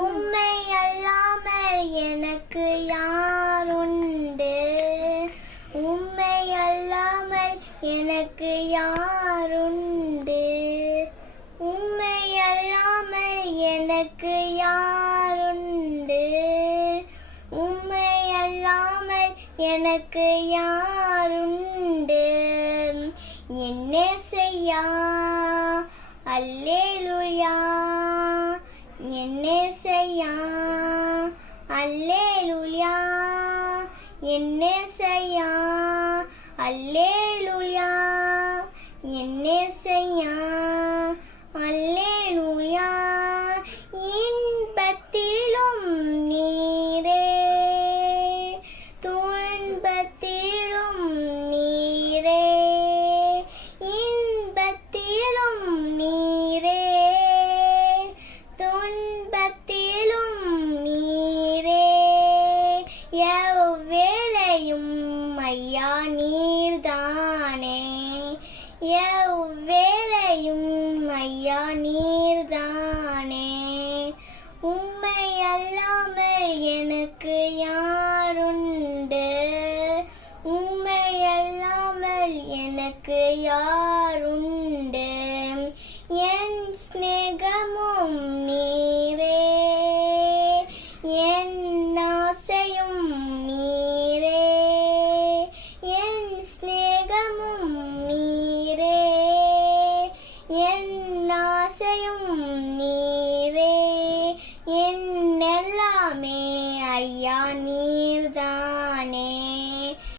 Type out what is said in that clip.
உம்மை அல்லாமல் எனக்கு யாருண்டு? உம்மை அல்லாமல் எனக்கு யாருண்டு? உம்மை அல்லாமல் எனக்கு யாருண்டு? உம்மை அல்லாமல் எனக்கு யாருண்டு? என்ன செய்யா அல்லேலூயா, என்ன செய்யா அல்லேலூயா, என்ன செய்யா அல்லேலூயா, என்ன செய்யா அல்லேலூயா. இன்பத்திலும் நீரே, துன்பத்திலும் நீரே, இன்பத்திலும் நீரே, துன்பத்திலும் நீரே. எவ்வேளையும் ஐயா நீர்தானே, எவ்வேளையும் ஐயா நீர்தானே.